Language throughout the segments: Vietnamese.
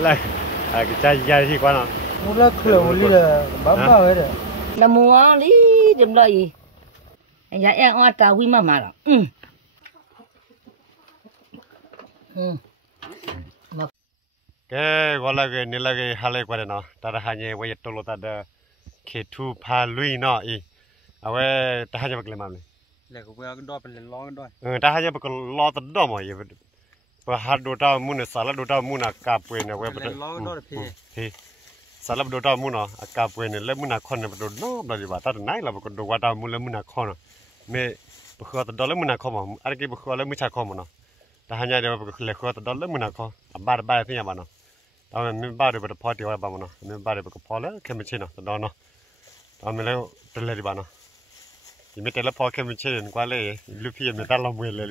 lại cái chai chai gì quá nào một là khởi một ly là bám vào hết rồi là mua lý điểm lợi anh nhà em ăn tàu quy mà rồi cái gọi là cái này là cái hai loại quả nó ta đã hai nhé vậy tôi lo ta đã khế thu pha lui nó ý à vậy ta hai nhé bực làm gì là cái đoเป็นล้อด้วยta hai nhé bực lo ta đo mà vậy bữa hạt đồ tao muốn salad đồ tao muốn cà phê này vậy bữa thì salad đồ tao muốn cà phê này lấy muốn con này đồ nó là gì vậy ta nói là bực đồ quả tao muốn lấy muốn con mẹ bực ta đo lấy muốn con mà anh cái bực lấy muốn chả con mà nó ta hai nhé bực lấy ta đo lấy muốn con ba ba thế nhà bạn nó tao mình ba được bực phò thì vào bạn nó mình ba được bực phò lấy cái mình chơi nó đó nó tao mình lấy tên lấy đi bạn nó thì mình tên là phò cái mình chơi qua lấy lúc khi mình ta làm mười lấy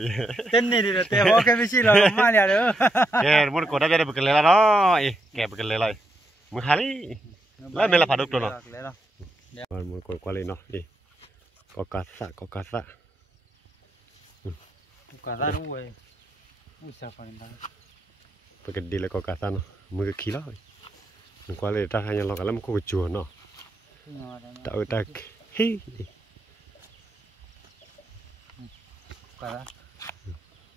tên này thì tên phò cái mình chơi là mà liền nữa cái muốn có đã biết bực lấy là đó cái bực lấy lại muốn hái lấy mình là phải đúc rồi nó muốn coi qua lấy nó có cá sả đúng rồi ui sao phải đó bực cái đi là có cá sả nó mới cái khí đó mình qua lấy ta hay là cái làm có cái chùa nó tạo ta hi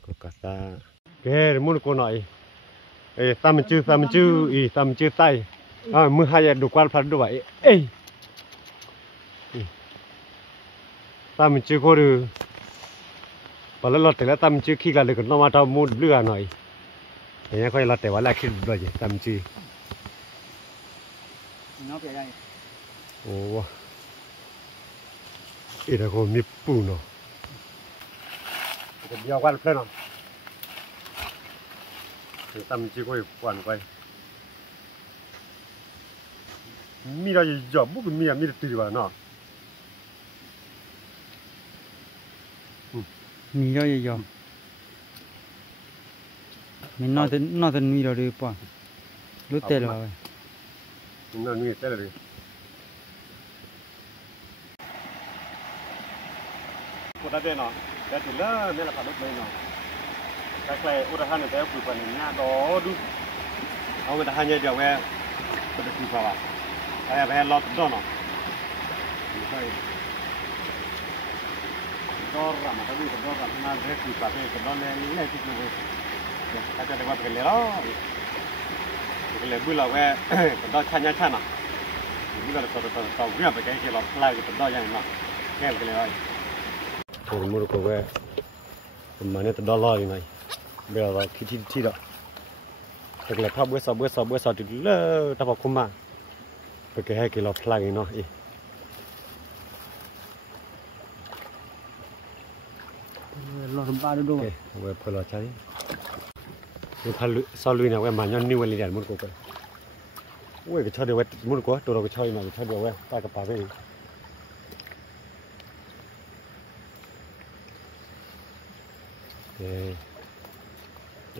có cá sả cái muốn cô nói tam chữ sai mưa hai đồ quan phật đồ vậy tam chữ cô được và lót thì là tam chữ khi là được nó mà tao mua lừa này thế coi là để vào lại khi rồi gì tam chữ nó về đây ồ đây là con mi pu nó cái điều quan phật nó tam chữ coi quan quay mi ra gì giờ bút mi được từ vào nó mi ra gì giờ mình nói tên mi ra đi qua lúc tê rồi nó mi tê rồi cô đã đây nó đã từ lớn đây là phải lúc đây nó cái này ô đã hai người ta phụ phần nhà đó đúng ông người ta hai người đều nghe tôi được phụ vào ai về lót đó nó đó là mà cái gì đó là nó rất phụ vào cái đó này này thì rồi cái này qua cái đó cái này bữa nào về cái đó chăn nhá chăn à bữa nào tao viết về cái lót lại cái đó như nào cái này rồi thôi mua được về mà này đó lo như này bây giờ khi đó cái này thao bữa sau thì lỡ tao vào không mà cái hai cái lọt lại nó lọt ba đứa đâu vậy phải lọt cháy nhưng phải sau lui nào cái mà nhon new liền muốn cái ui cái cho điều muốn có tôi đâu cái cho mà cái cho điều cái ta cái cái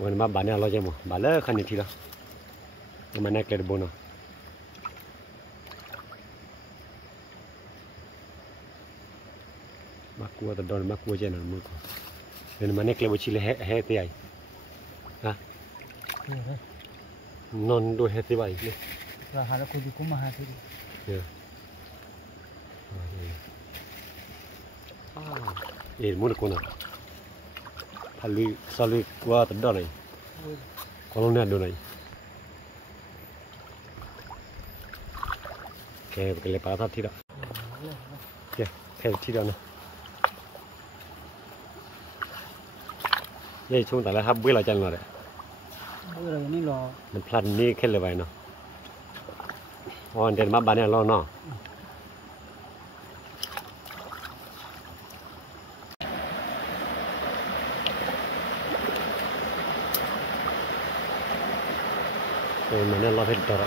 วันมาบ้านเนี่ยเราจะมั้งบ้านเลิกขันนี่ทีละมันนักเล่นบอลนะมากลัวแต่โดนมากลัวเจนมึงก็เป็นมันนักเล่นบอลชิลเฮตีไอฮะนอนดูเฮตีไปเลยราคาแล้วคุยกุ้งมาหาที่ดิมึงก็นะพาลุยสลุยกว่าตัดดอนเลยคนนั้นดูเลยแค่เป็นเลยปลาทับที่ละแค่ที่เดียวนะยี่ช่วงแต่ละครับเบื่อเราจังเลยเบื่ออะไรนี่รอมันพลันนี่แค่เลยไปเนาะอ๋อเดินมาบ้านเนี่ยรอเนาะมันเนี่ยเราเห็นตัวอะไร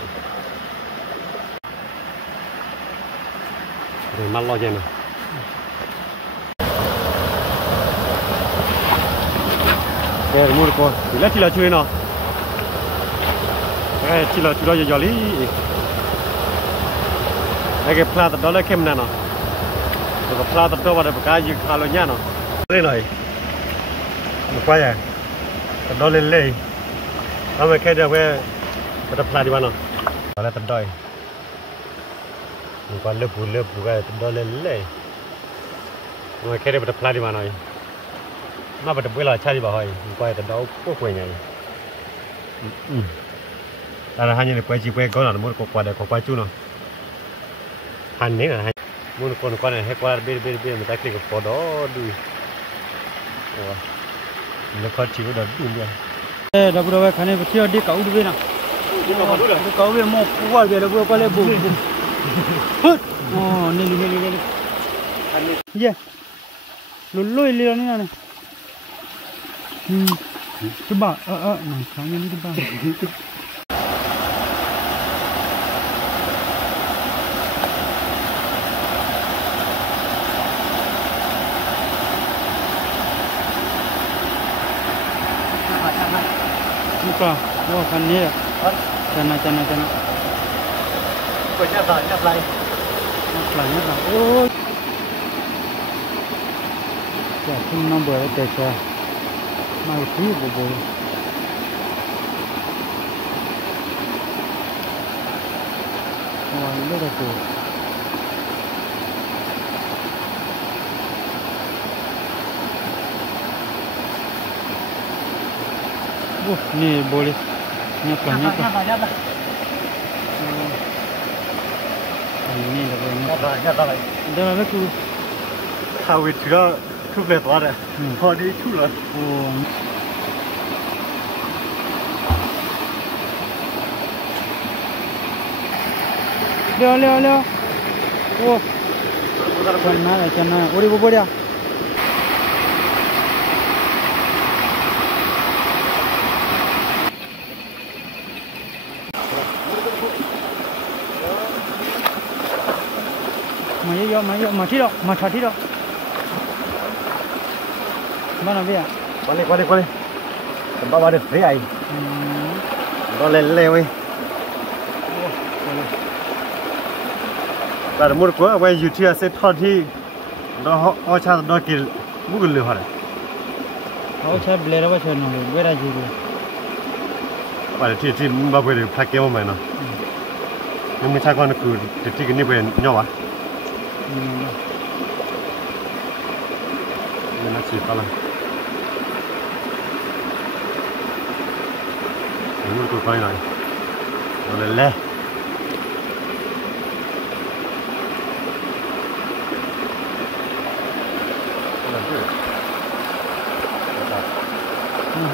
เดี๋ยวมันรอเย็นนะเดี๋ยวมูลก่อนเดี๋ยวที่เราช่วยเนาะที่เราจะย่อลี่ไอ้แกพลาดตัดดอกเลยเข้มแน่เนาะแล้วก็พลาดตัดดอกว่าเดี๋ยวก็ยืดขาลงเนี่ยเนาะเล่นหน่อยมันควายตัดดอกเล่นๆทำไมแค่เดี๋ยว bắt đầu đi vào nó là tận đôi một con lớp bù cái tận đôi lên lấy ngoài cái đấy bắt đầu đi vào này nó bắt đầu bây giờ chơi đi vào hỏi quay tận đó có quay nhảy là hai nhân quay chỉ quay có là muốn có quay chú nó hành đấy là muốn con này hay qua bên người ta click vào đó đi nó khó chịu đó đúng ê đâu đâu cái này chưa đi cậu đi nào đi cậu về một qua về đâu qua lấy bù nè gì lùi liền này thứ ba này kháng như thứ ba Buka, wah kan ni, cana. quay nhấp lại, oh, ya, tu nombor ada je, mai tu boleh. Wah, ini dah tu. Ni boleh nyap lah. Ini dah boleh. nhấp lại. Dah lah tu. Khao vịt thì đó thu về toán đấy, họ đi thu rồi. Leo. Oh, cana. Ori bobo dia. Mà thi đâu, mà thà thi đâu. Mana dia? Qua đi. Tầm bao được thấy ai? Đó lên leo ấy. Là một cái quay YouTube sẽ thoát thì đó họ cha đó kia mua cái lửa hả? Họ cha bể ra bao nhiêu nó bể ra gì rồi? Vậy thì bao nhiêu được phát kéo mà nó. Nhưng mà cha con nó cứ thì cái này bên nhau à? Nó chỉ có là muốn tôi coi này nó lên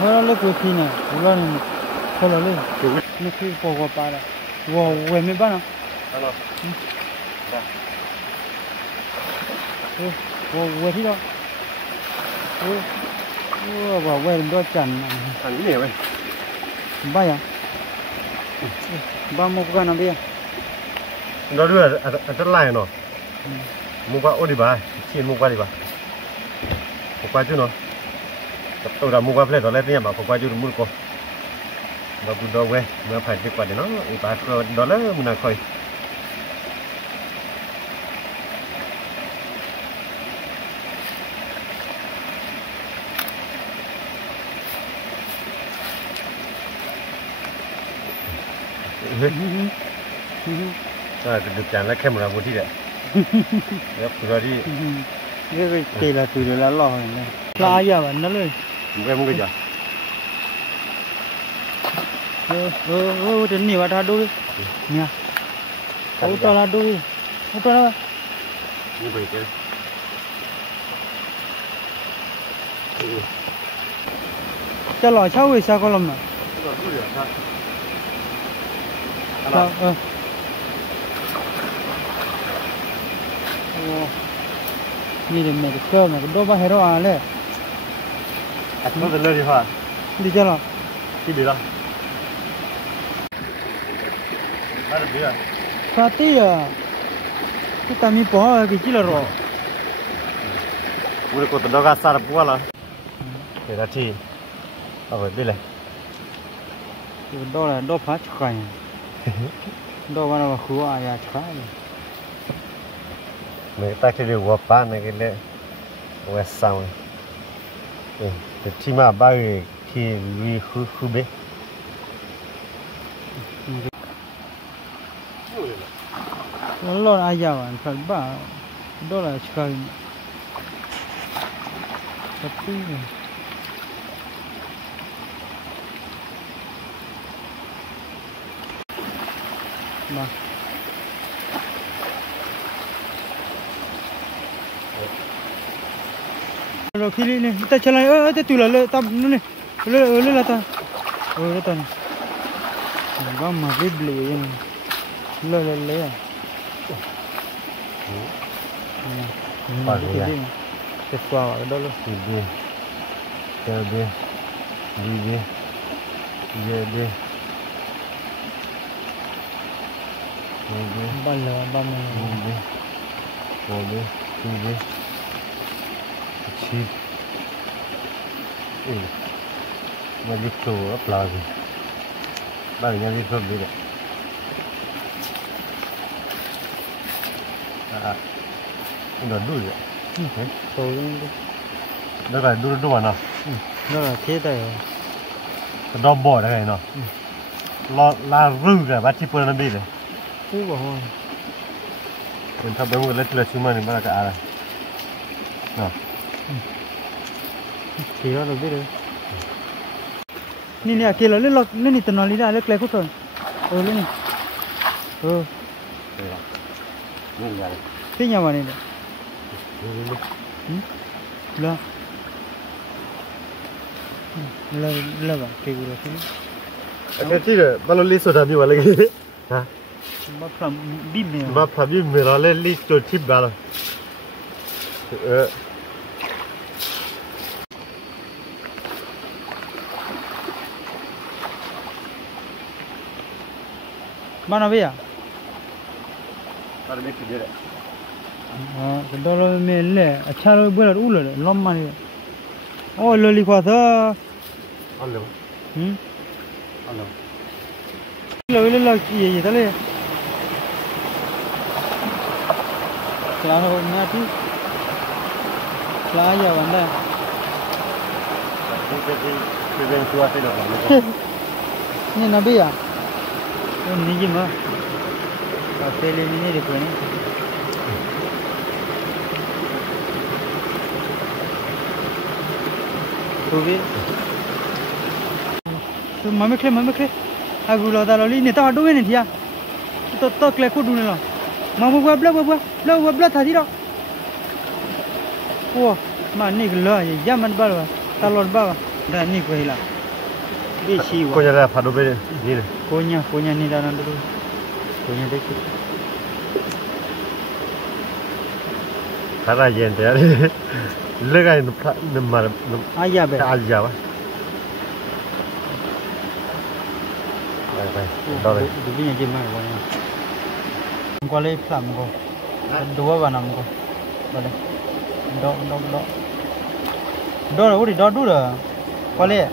hơi lấy cái gì nè, ulan thôi lấy, nó cứ bỏ qua ra, wow, quên mấy bạn à? Wow, thế đó. Wow, quên đôi chân. thằng cái gì vậy? Ba ya? Ba một cái nào đây? Nó đưa rất lại nó. Mua qua ôn đi bà, xin mua qua đi bà. Mua qua chứ nó. Tôi đã mua qua plate rồi lấy tiền mà qua chứ mua cô. Nó cũng đâu quên, mà phải đi qua để nó, bà đó là mình là coi. Được chán là khem là một tí đấy. Rồi đi. Cái tỷ là từ là lò này. La giờ vẫn nó lên. Em không cái gì. Đến nhiều ta đôi. Nha. Ô to là đôi. Ô to là. Như vậy chứ. Cho lò cháu vì sao có làm mà? Sao? Như thế này cơ mà đôi ba hero à lẽ. Nó từ nơi đi hả? Đi cho lò. Đi đi đâu? Bắt được đi à? Sao tí à? Cái ta mi bỏ cái gì là rồi. Udah kau tendang kasar pula lah. Kita ci. Apa bila? Đó là đó phá chkai. Đó là khu ai chkai. Người ta cái điều apa này cái lệ. West Sound. Cái team mà bao khi lui khu bê. Lord ayawan kalba dola sekali. Tapi bah. Kalau kiri ni kita jalan, tu lah, tam ni, lah ta, ta ni. Bang mari beli yang, ya. Pagi ya. Sesuatu dulu. Ini, jadi, ini, jadi, ini, Bala, ini, ini, chip, bagi tu apa lagi? Bagi yang itu beda. Udah dulu ya. Tahu ni. Dah dulu mana? Dah kita ya. Dah bor dah kan? La ruga, baca pun nabi dah. Wah. Yang tak bangun lepas cuma ni mana ke arah. Nah. Kira nabi dah. Ni akila le lok ni tenali dah le klek kuton. Oh ni. Oh. Ni dah. Kenya mana ni? Lah. Lah bah, kegula sini. Ada tidak? Kalau list sudah ni lagi. Hah? Bapa bim ni. Bapa bim merah list tu tip bala. Mana biar? Ada mesti dia. Kalau mele, अच्छा लो बोला उले लम्बा नहीं. Oh loli kuasa. Halo. Halo. Loli lagi ye tale. Kelana ko niya ti. Kelaya banda. Kita tua tidak. Ni nabi ya. Ni gimana? Pele ni ni depan ni. तो मम्मी खले आगु लदा लली नेता हटो में नहीं थिया तो क्ले को ढूंढने लो मामू बबला था जी रो वो मानी गलो ये जामन बालवा तालोर बाबा दानी को हिला बेची वो कोई जगह फाड़ो पे नहीं कोन्या नहीं दाना दो कोन्या देखो Karena gente ya, lega ini nemar, aja be, aja apa? Baik, baik. Dunia gimana konya? Kau leh pelan kau, dua mana kau, boleh, dok, udah dulu, kau leh,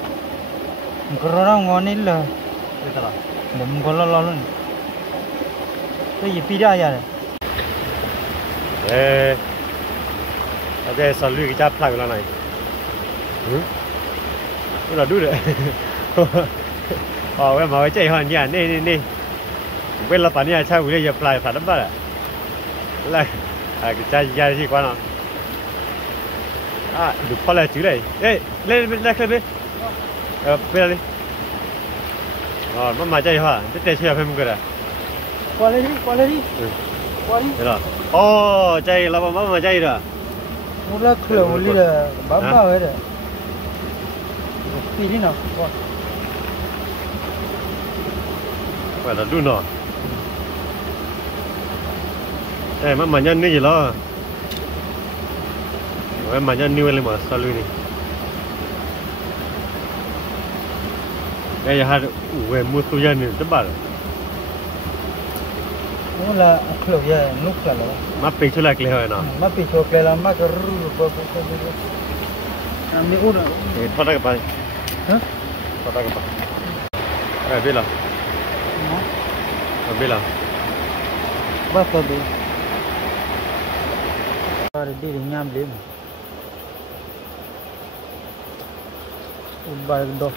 kau orang ngonil lah, dem kau lalu, tu ye pira ya. Ada selalu kita plug lah naik. Udah dulu. Oh, we mau cai hon ya, ni. We la tani aja boleh je plug pada apa? Lah, kita jadi kau nak. Lupa lah cuci. Le ke? Pilih. Oh, mama cai hon. Kita siapa yang mungkin? Kualiti. Oh, cai lah mama cai dah. Mula kula uli dah, bapa ada. Pilih nak. Phải là đun rồi. Mà nhân cái gì đó. Mà nhân new lên mà sao lui đi. Đây là hai về mua tu dân này rất bảo. Mula kula ya nuk lah. Mà pin cho lại cái hơi nào. Mà pin cho cái là mà cái rú. Ambil udah. Phát cái bài. Hah? Phát cái bài. Biết là. Biết là. Bắt đầu đi. Rồi đi nhám đi. Ubah dok.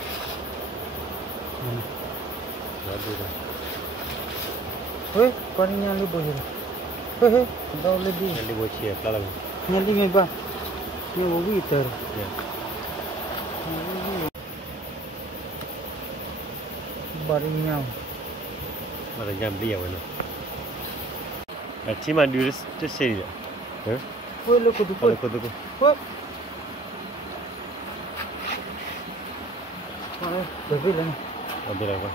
Đó đi rồi. ơi con nhà lấy bồi ơi đâu lấy đi nhà đi bồi chia là nhà đi mấy ba nhà bố bị tờ bà đi nhau mà là nhầm bia vậy nè chỉ mà đưa cái gì vậy ơi lấy cô ơi ơi để về lên ở bên này qua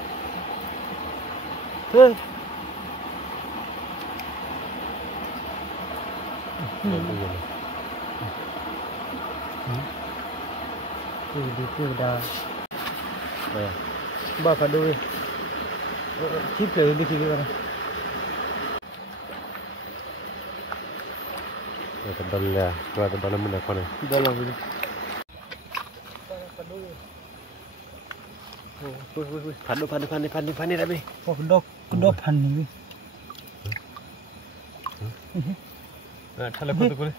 ơi đi đà ba phải đôi chip lấy đi kia rồi cái đó là cái đó là mình đã coi này đó là gì phản đi đây đi cái đó phản đi thay là cô tôi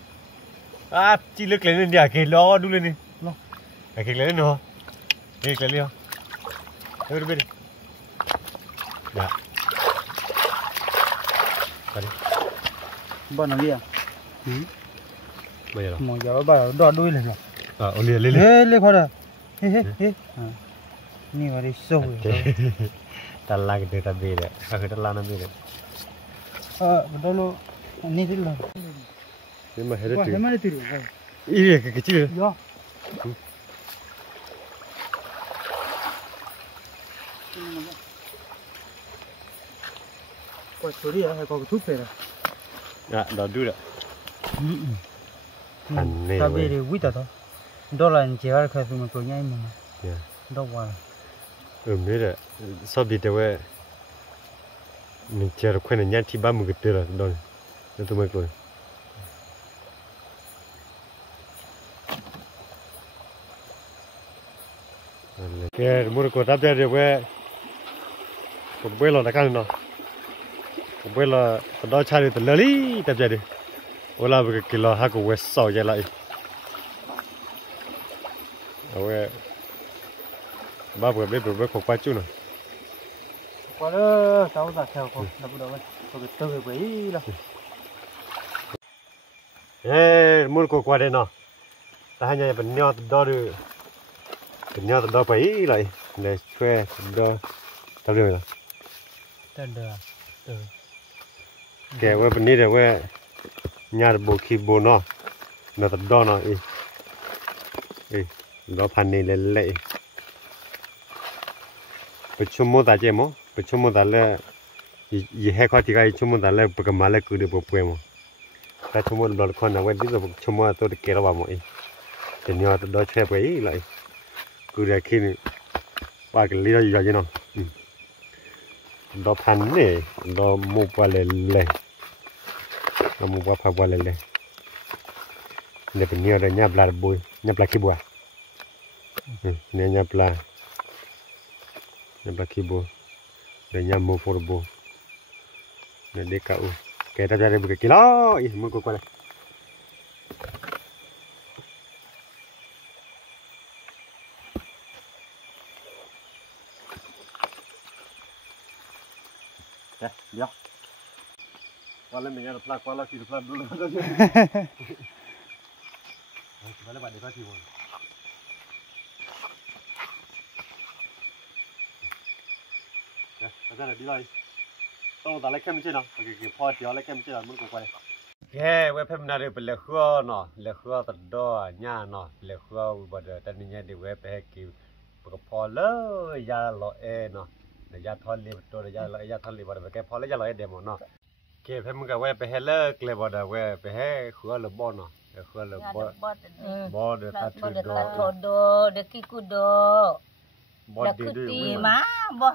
chỉ lực lên đi à cái lo đu lên đi lo cái lên nữa cái lên đi không được đi dạ đi bọn nào đi à bây giờ mong giờ bà đo đuôi lên rồi lên khỏi rồi hêนี่ว่าได้สู้ตาลากเดือดบีเลยคือตาลานาบีเลยมันได้รู้อันนี้ได้เลย นี่มาเห็นได้ถึง มาได้ถึงอีเด็กกี่ชิ้นเลยย่อก็ตัวนี้ให้ก็ทุบไปละดอดูละอันนี้ถ้าไปเรียวิตาต่อดอลลาร์เจ้าอะไรคือมันก็ง่ายมั้งดอกว่าไม่ได้สอบดีแต่ว่านี่เจอคนนั้นยันที่บ้านมึงก็เจอแล้วดอนนั่นตัวมันกลัวแกมุดก็ทับใจเดี๋ยวผมเบื่อแล้วกันเนาะผมเบื่อแล้วตอนเช้าเดี๋ยวตะลี่ทับใจเดี๋ยวเวลาไปกินแล้วหากูเวสสาวใจละเอาไว้บ้าเบื่อไม่เบื่อของป้าจุ้นก็เลยเขาตัดแถวเขาดับดับไปเขาก็ตื่นไปแล้วมุดก็กว่าเด่นเนาะแต่ให้ยังเป็นยอดดอดูเป็นยอดดอไปเลยเลยช่วยดอทำได้ไหมล่ะแกว่าเป็นนี้เดี๋ยวว่าญาติโบคีโบเนาะน่าจะดอเนาะดอพันนี่เลยไปชมโมตาเจมอไปชมโมตาเลยยี่ห้อข้อที่ก็ชมโมตาเลยปกมาเลยกูเดี๋ยวปวยมั้งแต่ชมโมตาเราคนเอาไว้ที่เราชมโมตาตัวเกล้าบ้ามั้งแต่เนี่ยตัวดอช่วยไปเลยกูเดี๋ยวคิดว่ากันลีเราอยู่ยังเนาะดอพันนี่ดอมูปวาเลยดอมูปวาพับวาเลยเนี่ยเป็นเนี่ยเลยเนี่ยปลาบุยเนี่ยปลาขี้บัวเนี่ยปลาเนี่ยปลาขี้บัวเนี่ยมูฟูบัวเนี่ยเด็กเก่าแกทำอะไรบุกกิโลอีมึงกูกว่าเลยเดี๋ยววันละมีอะไรพลาดวันละกี่พลาดดูเลยวันละบาทเดียวก็ทีวันแล้วก็ดีเลยต้องแต่ละเข้มใช่เนาะคือพอเดียวละเข้มใช่เรามึงกูไปแกเว็บเพมนาเรเป็นเลือกข้อเนาะเลือกข้อตัดดอหญ้าเนาะเลือกข้อบัดเดแต่นี่เนี่ยเดี๋ยวเว็บไปให้กิวก็พอเลยยาลอเอเนาะยาทอนลีบตัวยาทอนลีบัดแกพอแล้วยาลอเอเดมเนาะแกเพมก็เว็บไปให้เลิกเลยบัดเว็บไปให้ข้อละบ่เนาะข้อละบ่เดตัดชุดดอ เด็กกี่กูดอ บ่ดี มาบ่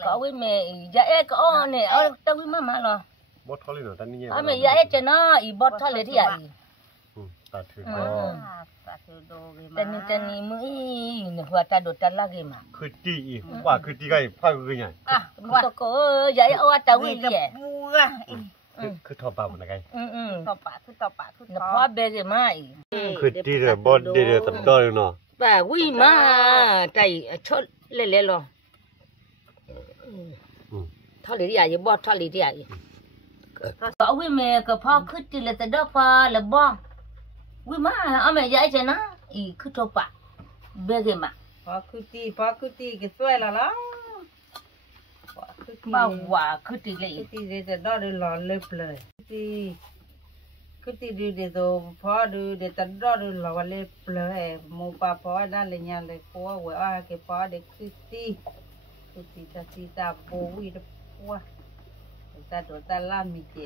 เขาไว้แม่ยาเอ๊ก็เนี่ยเอาตะวิมาเหรอ บ่ทอลีเนาะตอนนี้แม่ยาเอ๊จะเนาะอีบ่ทอเลยที่อ่ะตัดชุดดอแต่นี่มื้อนี่หัวตาดตาลาเกมาคือตีว่าคือตีก็พาคือไงบ่ก็ยาเอ๊เอาตะวิเลยคือทอปามันไงทอปาคือพอเบเกมาคือตีเด้บ่ดีเด้ตัดดอเนาะป่าวิมาใจชดเล่ๆหรอท ท่อเลยอย่าอย่าบ่ท่อเลยอย่าก็วิเมก็พอขึ้นที่เลยแต่ดอกพอเลยบ่วิมาเอาแม่ยายเจนะอีขึ้นตัวปะเบกมาพอคือตีก็สวยแล้วล่ะบ่ว่าขึ้นที่เลยคือตีแต่ดอกเลยหล่อเล็บเลยคือตีดูเดี๋ยวพอดูเดี๋ยวแต่ดอกเลยหล่อเล็บเลยมูปะพอได้เลยเนี่ยเลยพอเว้ยก็พอเด็กคือตีตาโบวิดพัวตาตัวตาล่ามีเจ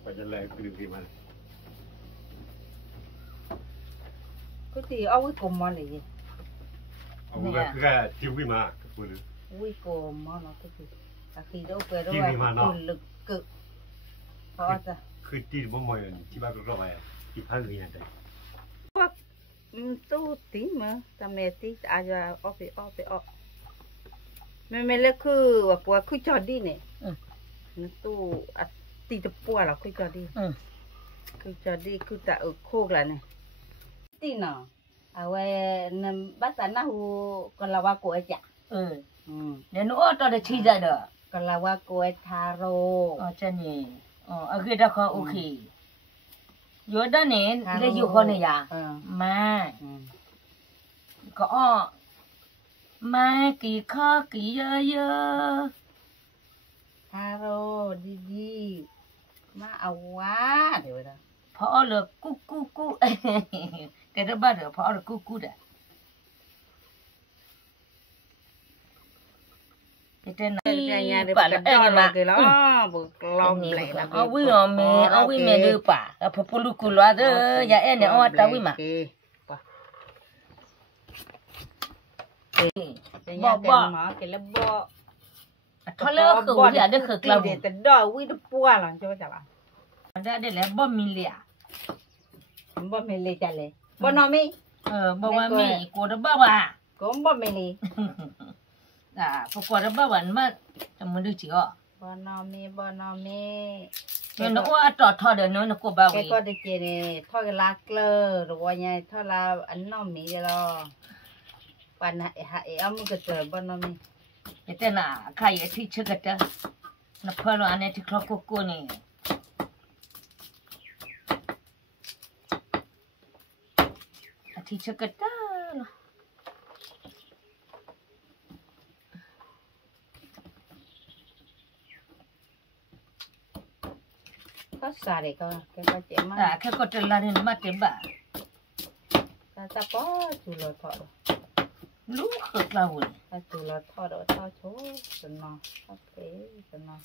ไปจะแรงคือมันก็ตีเอาไว้กลมมาเลยเอาไว้คือจิ๋วมาพูดวิกลมมาเนาะก็ตีตะกี้เราไปเราคุณลึกกึกเพราะจะคือตีบ่มอยที่บ้านเราไปที่พักนี่นะแต่พวกตู้ตีมั้งแต่แม่ตีอาจจะออกไม่เล็กคือว่าคือจอดีเนี่ยตู้ตีตะปัวหรอคือจอดีคือแต่โคกแล้วเนี่ยตีน่ะเอาไว้นั่นภาษาหน้าหูก็ลาวาโกะจ้ะเดี๋ยวนู้นตอนเด็กชี้ใจเด้อก็ลาวาโกะทาโร่เจนี่โอเคได้ค่ะโอเคอยู่ด้านนี้เลยอยู่คนเนี่ยมาก็มากี่ข้อกี่เยอะทาโร่ดีมาเอาว่าเดี๋ยวนะพอเลยกูแต่ถ้าบ้านเดี๋ยวพอเลยกูเด้อแต่ไหนป่ะแล้วมาบุกล้อมเลยนะเอาวิเมดูป่ะพอปลุกกูล้อเด้ออย่าเนี่ยเอาตาวิมาบ่เกล้บ่ทอเลคือวิเดี๋ยวคือกลางแต่ดอกวิดปัวหลังจะว่าจะว่าได้แล้วบ่มีเลยจ้ะเลยบ่นอมีบ่ว่ามีกูจะบ่ว่าก็บ่มีเลยพอกูจะบ่ว่ามาจะมึงดูจิอ๋อบ่นอมีเนี่ยน้องต่อทอเดี๋ยวน้องกูบ่าวก็ได้เจเนี่ยทอดลักเลยหรือว่าไงทอดลาอันน้อมีเนาะปันเอามือก็เจอบ่นอมีแต่น่ะใครที่เชื่อกันจ้ะนับเพื่อนอันนี้ที่คลอกกูนี่ที่เชื่อกันจ้ะก็สาเด็กก็เจ็บมากแค่ก็จะลาเรนมาเต็มบ่าแต่ก็จุลทอดลูกเกิดเราเลยจุลทอดโชว์สนอโอเคสนอ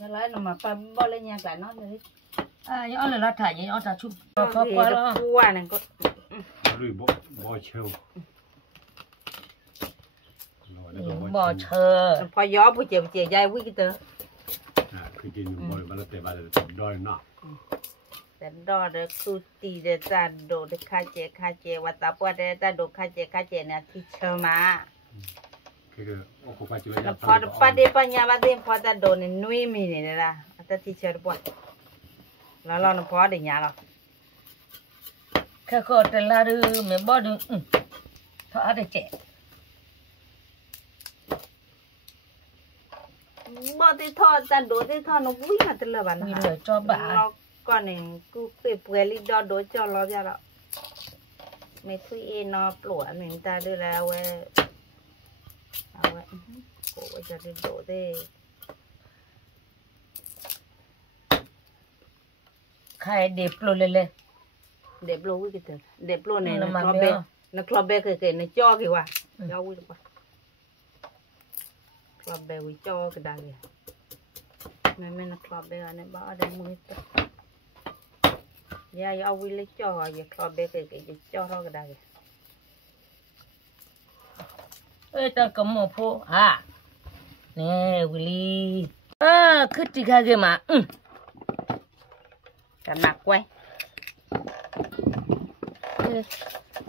ยังไงหนูมาปั๊มบอลเลยยังไงน้องเลยยังอะไรละถ่ายยังจะชุบพอแล้วพัวนั่นก็ลุยบ่เชลบ่เชอพอย้อผู้เจ็บยายวิ่งเตอคือจริงบ่มาแล้วแต่บ้านดอยเนาะแต่ดอเด็กคือตีเด็กจันโดเด็กข้าเจวัตตาปัวเด็กจันโดข้าเจเนี่ยที่เชื่อมาคือโอ้โหป้าจิ๋วพอปัดเดี๋ยวปัญญาบัดเดี๋ยวพอจะโดนนุ่ยมีเนี่ยละแต่ที่เชื่อปัวแล้วเราพอเดี๋ยวเนี่ยเราแค่ก็แต่ละเรื่องไม่บ่ดึงพอได้เจ๊บ่ที่ทอดจันโดที่ทอดนกวิ่งมาตลอดวันมีเลยจอบบ้าก่อนเนี่ยกูเปิดเปลือยลิดโดจอล้อจะละไม่คุยนอปลวดเหมือนตาดูแลเว้ยเอาไว้กูว่าจะได้โดได้ใครเด็บปลุเลยเด็บปลุวิ่งกันเด็บปลุเนี่ยนักคลอบเบเคยในจอกี่วะจอวิ่งปะคลอบเบวิ่งจอก็ได้เลยไม่นักคลอบเบอันนี้บ้าได้มือตัวยายเอาวิลจ่ออย่าคลอเบกเกจะจ่อเราก็ได้แต่ก็หมอพูเนี่ยวิลีคือที่ข้าเกมาจะหนักไว้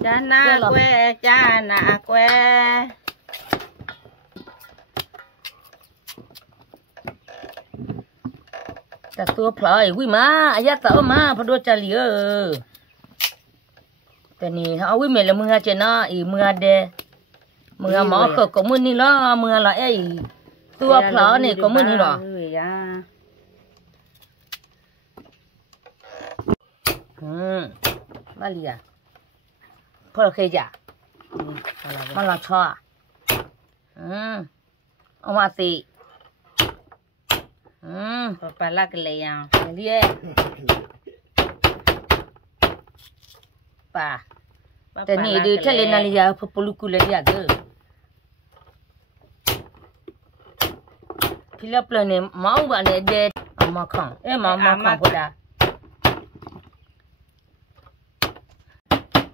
จะหนักไว้ แต่ตัวพลอยวิมาอายะต่อมาพอดูจะเหลือแต่นี่เอาวิเมลมือเจน่าอีมือเด mưa mỏ có mưa ni lo mưa là ấy tua phở này có mưa ni lo ba lì à phở là khay giả mà là cho ông mà xì bà la cái này à đi bàแต่นี่ดูทะเลนาลียาพปลุกุเลยอ่ะเด้อพี่ลับเลยเนี่ยมาอุบะเนี่ยเด็ดมาขังมาขังพอดา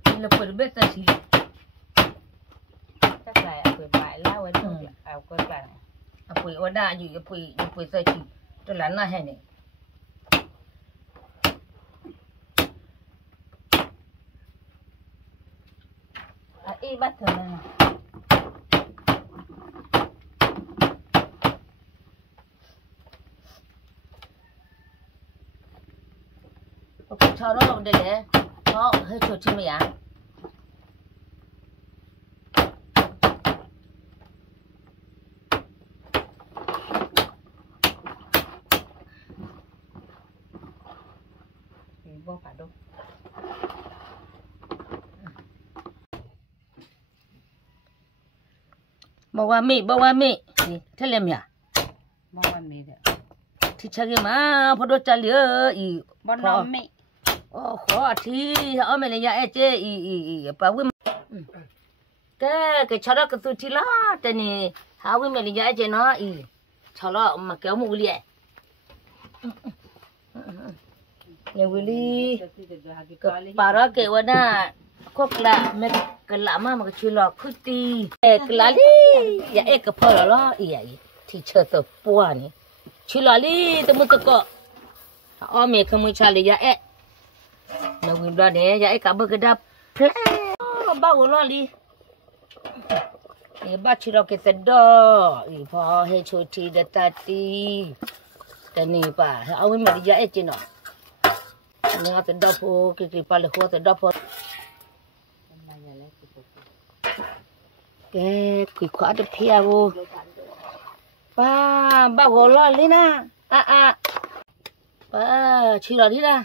พี่ลับเปิดเบ็ดสิก็ใส่เอาไปบ่ายเล่าไว้ดูเอาก็ใส่เอาไปอดาอยู่เอาไปใส่ที่ตลาดน่ะให้เนี่ยอีบัตเถอะนะโอเคชอบแล้วเราเดี๋ยวเลยชอบให้ชดชิมมั้ยอ่ะบ่ผ่าดูบอกว่ามีนี่ทะเลมั้ยบ่ว่ามีเด้อที่ชักมาพอดจัลเลยอีบ่นอมมีโอ้ขอที่เอาไม่เลยยาเอเจอีปะวิมแกชอบก็สุดที่ละแต่นี่หาวิมเลยยาเอเจเนาะอีชอบแล้วมาแก้วมุกเลยเนี่ยวิลีก็ปาระเกวน่ะคกละแม่กะละมามันก็ช่วยหลอกคุตีกะละลียาเอกพอแล้วอีที่เชิดตัวปัวนี่ช่วยหลอกลีตะมุตะก็เอาเมฆมือชาลียาเอนาวินดาเนี่ยยาเอกกับกระดับเพลบ้าหัวล้อลีบ้าชิลล์ก็เสดอีพอให้โชติเดตาตีแต่นี่ป่ะเอาไว้มาลียาเอจินอ่ะเนี่ยเสดพอกี่ปาเลยหัวเสดพอแกคุยขวาจะเพียบูป้าบ้าหัวล้อลีนะป้าชิลล์ลีนะ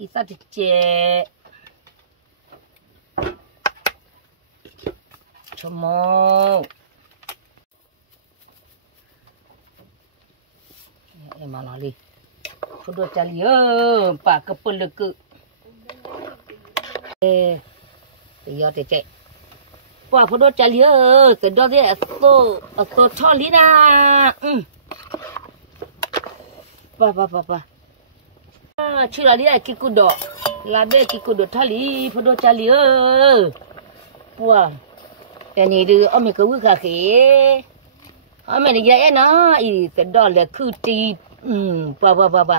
อีสัตว์เจ๊ชมมาลาลีฟุดจัลลีปากกระปุลกยอดเจ๊ป้าฟุดจัลลีแต่ดอเดตัวชอลีนะป้าชื่ออะไรเนี่ยกิกุดอลาเบกิกุดอทาลีพอดจาลีปัวแต่นี่ดูอเมริกาวิกาเขอเมริกาเอ็นะอีแต่ดอลเลยคือตีป้า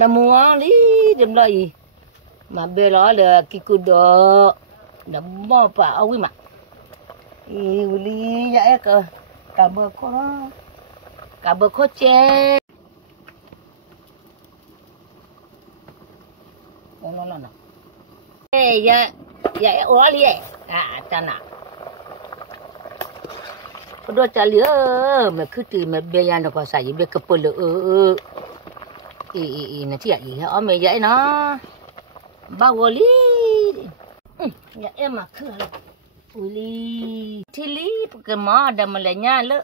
น้ำมัวลีเดี๋ยวเลยมาเบลล์เลยกิกุดอน้ำบ่อป้าเอาไว้มาอีวิลียาเอกกาเบอร์โคเจno. Ya orali tanah. Udah cali me kuti me beyan dak saya be kepala nanti ya ome ya na. Bawoli. Ya emak ke. Uli. Tili pekema ada melenya le.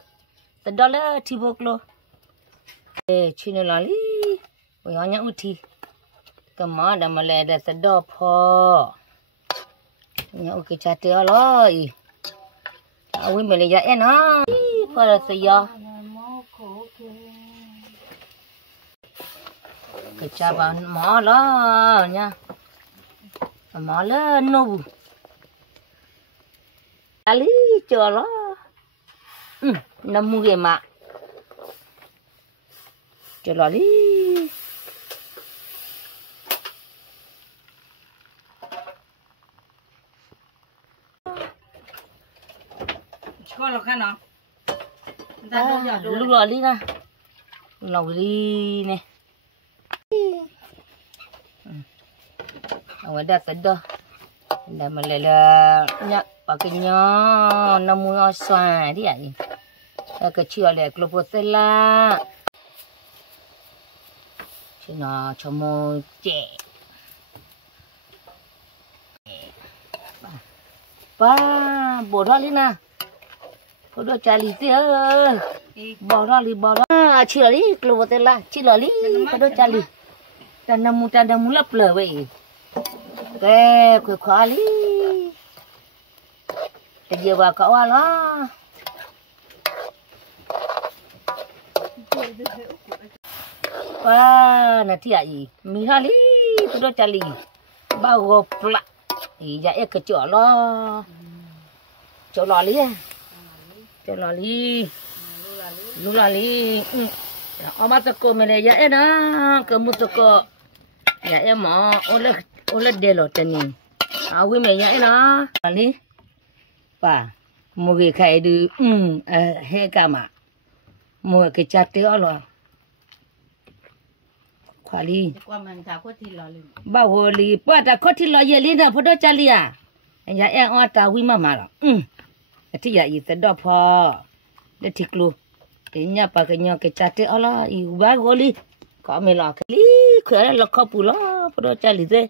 Tedala tibok lo. Chino lali. Oyanya uti. Kemana dah malah dah sedap ho. Nya okey catat aloi. Awi Malaysia enak. Pada saya. Kecaban malah nya. Malah no. Ali cala. Namu ge mak. Celali. Kalau kan ah, lu lali na, lali ni. Awak dah sedar. Dah melala nyak pakainya namu aswan dia ni. Kecil le klopotela. Cina cuma cek. Pa, bodoh lina. Bodoh cali dia. Bodoh. Cili klopotela, cili bodoh cali. Tanda mula pula wei. Kue kali. Dia bawa wala. Wah, nanti ayi. Mihali, sudah cali. Bawa pula. Iya, kecil lah. Colali ya. Colali. Lulali. Amat aku melaya na. Kamu toko. Ya mau oleh delo tani. Awi melaya na. Ali. Pa. Mugi kai du. He kama. Mugi kecate Allah. Kuali. Bawa li, pada kau ti lo ye li na podo cali ya. Ya ota wi mama lo. Ati ya itu dopo. Detiklu. Inya pakainya kecate Allah. Iu bawa li. Kau mela li. Kau ada lekap pula podo cali tu.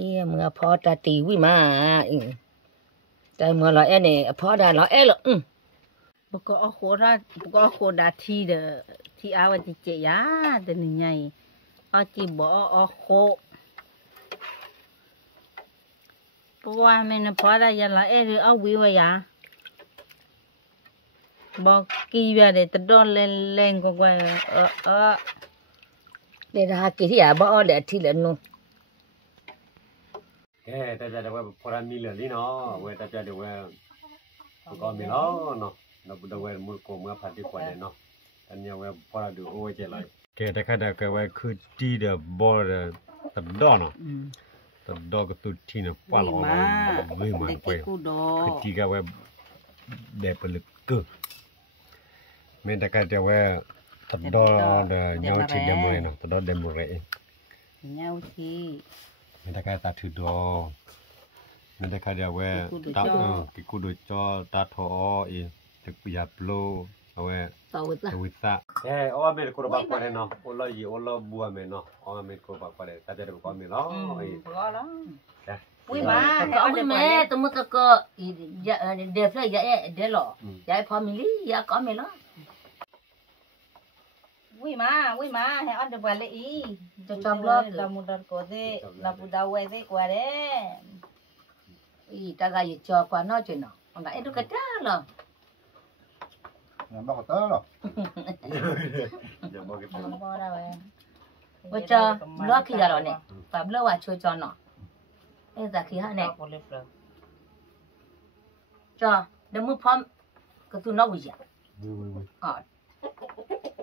Iya mengapa tadi wi ma. Tapi malah ni apa dah lah lo. Bukan aku dah ti awak ti cek ya, dan nyai. Aku bawa aku. Bukan mana pada yang lah awi ya. Baki biar dia terdon leng kau Dia dah hakik dia bawa dia ti lenu. Tapi ada orang mila ni no, tapi ada orang kau mila no. Nó bữa đầu mua cổ mua phát đi qua đây nó, anh nhau về qua được ôi chơi lại. Cái đại khái là cái về cứ đi được bỏ được tập đo nó, tập đo cái tụt thì nó qua lò nó vui mà quay, cứ đi cái về đẹp lực cơ. Mình đại khái là về tập đo là nhau chỉ đem rồi nó, tập đo đem rồi. Nhau thì. Mình đại khái ta thử đo, mình đại khái là về ta cái cú đôi cho ta thọ ý. Thực bây giờ plo, tàu ta. Ôi mình có bao nhiêu nó, ôi bùa mình nó, mình có bao nhiêu, ta chỉ có mình nó. Có đó. Ui mà, có ui mẹ, tụi mình có, đẹp là vậy, đẹp lọ, vậy family, vậy có mình đó. Ui mà, hay ăn được vài lệ ý. Trong lớp, là một đợt có thế, là một đầu quay thế qua đấy. Ý, ta gây cho qua nói chuyện nó, còn lại nó cái trả rồi. Làm bao tớ rồi. Bây giờ lúa kia rồi nè, và lúa vào chơi cho nó. Bây giờ kia này. Cho, đừng mua phom, cái tu nó vui vậy.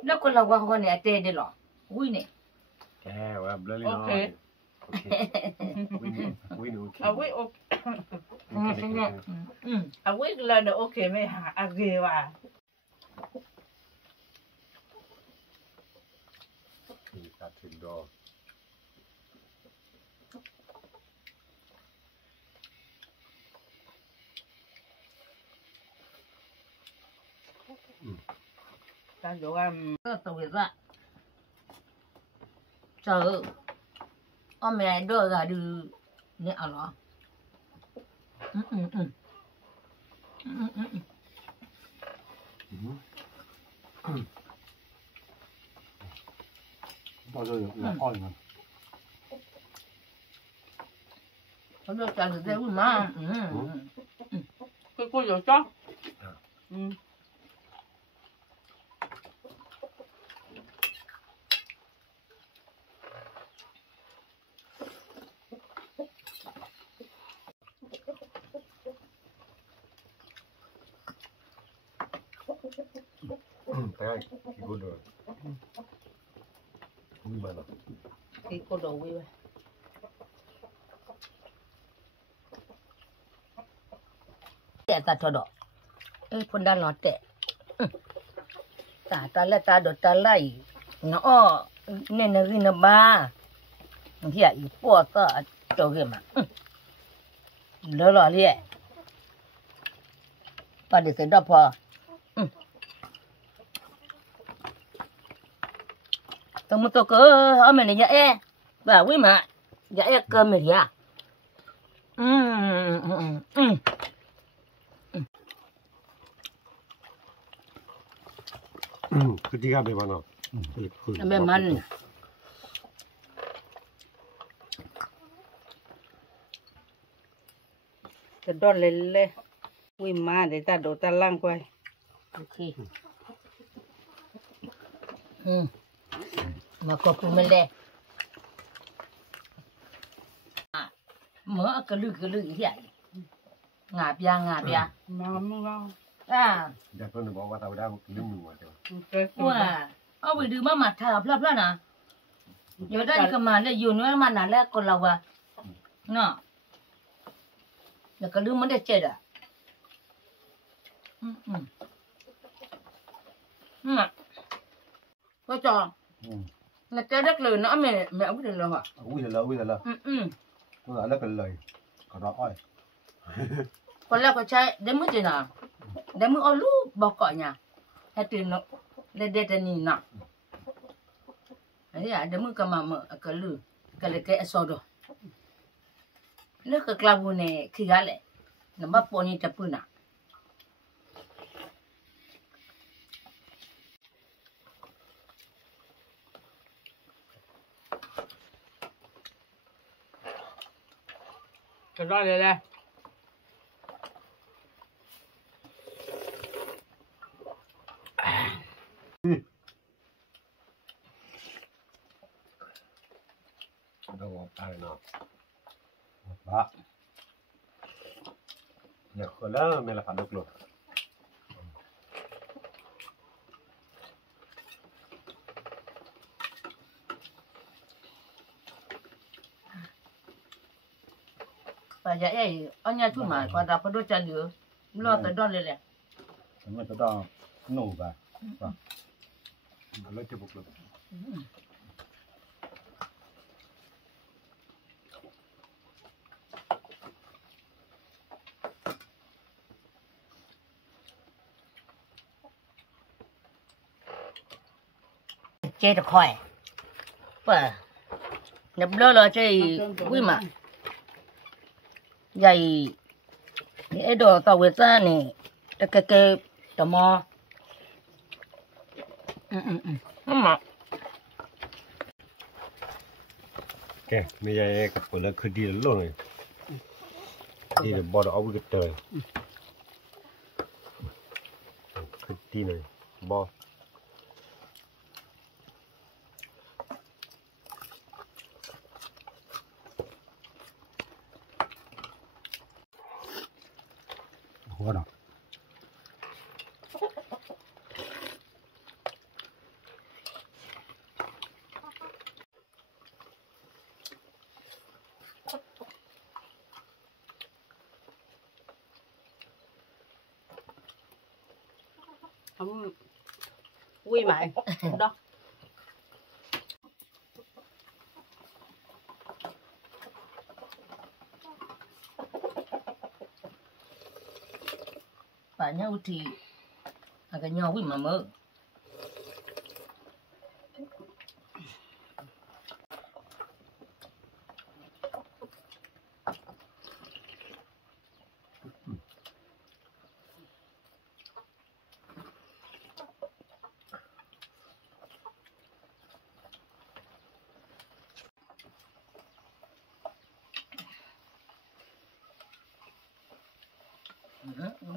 Nó còn là qua hoa này tê đi lọ, vui nè. Ok. Vui là được ok mấy hả, ghêว่ะ. Ta thử đo. Ta đồ ăn. Tôi biết vậy. Trời ông mẹ đưa ra đưa nhẹ nó. Bao giờ là coi mà. Nó được trả được đấy mà. Cái cô rồi cho. Cái cô đồ. Vui mà. Cái cô đồ vui vậy. Ta cho đó. Ê con đang lọt tệ. Ta là ta đổ ta lại. Nó nên là ghi nó ba. ที่อ่ะอีปวดก็โจเกมาเลอะหล่อเลี่ยปาดิเสดพอต้องมุตโกเอาเมนี่ยาเอบ่าวิมายาเอเกมนี่อ่ะคือที่ก็เบมันเนาะ แม่มันจะดอนเลยวิ่งมาเดี๋ยวตาโดดตาล่างไป โอเคมาก็ปูมันเลยเหมือนกระลืออีกอย่างงาบยามาไม่เอา อยากคนบอกว่าเราได้มันลืมมือว่าเดี๋ยว ว่าเอาไปดูมาท่าพลานะอยู่ได้ก็มาเลยอยู่นู้นมาหนาแล้วคนเราว่าเนาะแล้วก็ลืมมันได้เจ็ดอ่ะก็จอแล้วจะรักเลยนะแม่เอาไปเลยเหรอ อุ้ยเลยกูหลานแล้วกันเลยขอร้องอ้อย คนแรกก็ใช้เดี๋ยวมึงจะน่ะเดี๋ยวมึงเอาลูกบอกก่อนเนี่ยให้ตื่นเนาะเลยเด็ดนี่น่ะอันนี้เดี๋ยวมึงก็มาก็ลือก็เลยแกสอดเลิกกลาบุเนี่ยขี้กาเลยน้ำบ้าปนี่จะปุ่นอ่ะจะดอนเลย เราบอกอะไรเนาะ บ้า อยากคนแล้วไม่ละพันลูกหลง ป่าจะอันนี้ชุ่มมาป่าดาพอดูจันเหลือรอแต่ดอนเลยแหละ มันจะต้องหนูไป แล้วจะบุกหลง เจ๊ตะคอยป่ะนับเลยเจ๊วิ่งมาใหญ่นี่ไอ้ดอกตะเวซ่านี่ตะเกะตะมอมา แกไม่ใช่กับคนละคือดีแล้วลงเลยดีเลยบอดเอาไปกระเตยคือดีเลยบอ หัวหนอ วิ่งมาดอก ป่าnhau thì cái nhau với mà mơ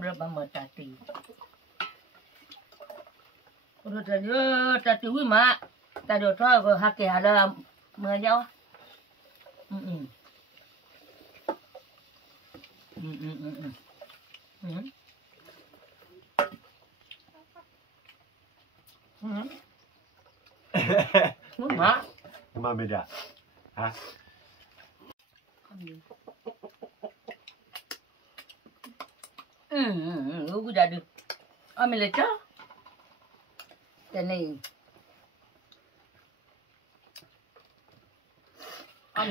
rất là mờ trà tì rồi trà tì quý mà trà điều thôi rồi hạt kẻ là mờ nhau mà mà bây giờ hả udah được ambil aja dan ni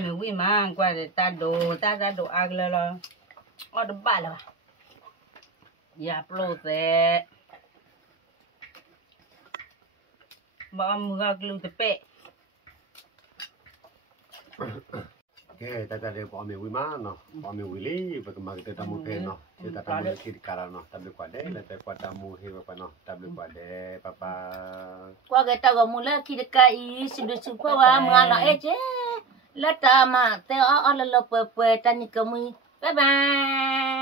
mi wi ma qua de ta do agla lo o de ba la ya plo te ba mu ga glu te pe แกแต่จะเดี๋ยวพอมีวิมานเนาะพอมีวิลี่ไปก็มาแต่ตามูเพนเนาะแต่ตามูคิดการเนาะตาบุกว่าเด้แล้วแต่กว่าตามูเฮไปเนาะตาบุกว่าเด้ป้าป้า qua cái tao có muốn là khi được cái sự được sự qua vào mà là ấy chứ là ta mà tao ở là lộc bè ta như cái mui bye bye